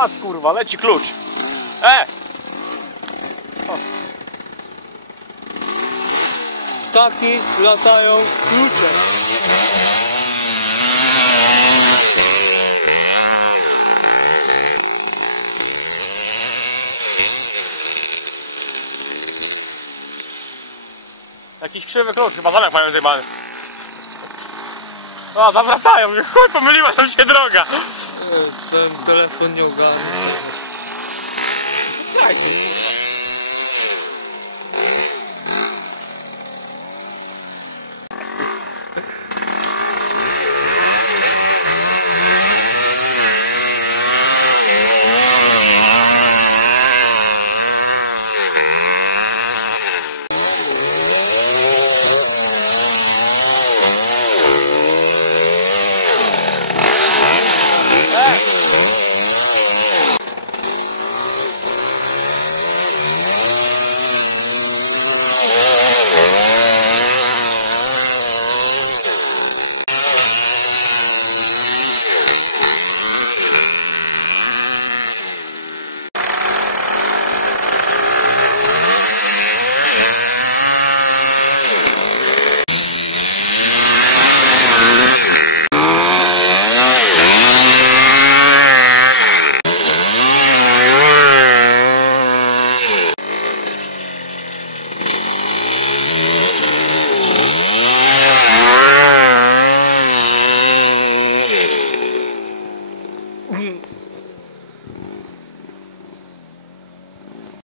Patrz kurwa, leci klucz. O. Ptaki latają klucze. Jakiś krzywy klucz, chyba zamek mają zjebany. O, zawracają, chuj, pomyliła nam się droga. O, ten telefon nie ogarnia. Słuchajcie, kurwa.